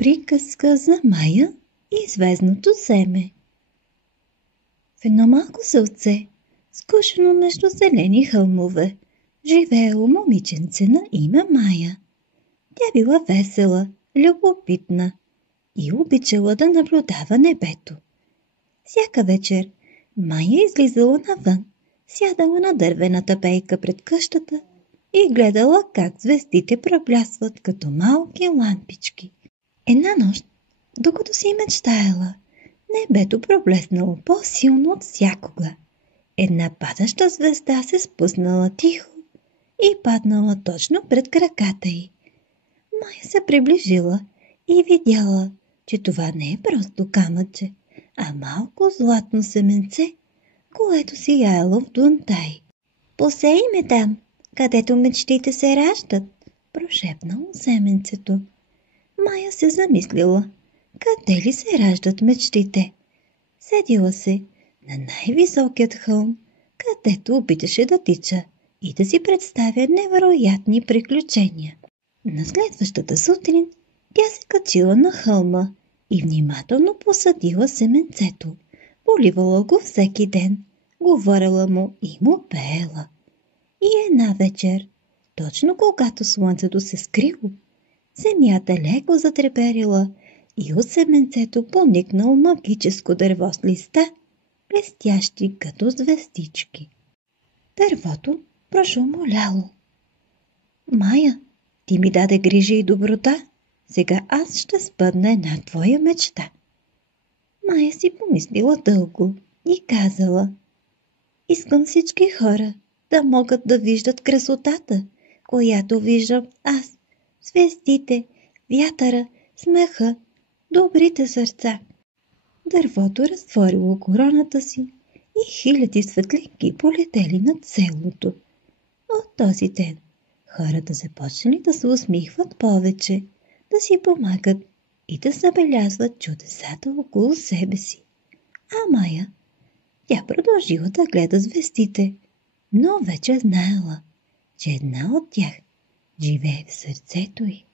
Приказка за Мая и звездното семе. В едно малко селце, скушено между зелени хълмове, живеело момиченце на име Мая. Тя била весела, любопитна и обичала да наблюдава небето. Всяка вечер Мая излизала навън, сядала на дървената пейка пред къщата и гледала как звездите проблясват като малки лампички. Една нощ, докато си мечтаела, небето проблеснало по-силно от всякога. Една падаща звезда се спуснала тихо и паднала точно пред краката й. Майя се приближила и видяла, че това не е просто камъче, а малко златно семенце, което сияело в дланта й. "Посей ме там, където мечтите се раждат", прошепнало семенцето. Мая се замислила, къде ли се раждат мечтите. Седила се на най-високият хълм, където обичаше да тича и да си представя невероятни приключения. На следващата сутрин тя се качила на хълма и внимателно посадила семенцето. Поливала го всеки ден, говорила му и му пеела. И една вечер, точно когато слънцето се скрило, земята леко затреперила и от семенцето поникнало магическо дърво с листа, блестящи като звездички. Дървото прошумоляло: "Мая, ти ми даде грижи и доброта, сега аз ще спъдна една твоя мечта." Мая си помислила дълго и казала: "Искам всички хора да могат да виждат красотата, която виждам аз, звездите, вятъра, смеха, добрите сърца." Дървото разтворило короната си и хиляди светлинки полетели над селото. От този ден хората започнали да се усмихват повече, да си помагат и да забелязват чудесата около себе си. А Мая, тя продължила да гледа звездите, но вече знаела, че една от тях живее в сърцето й.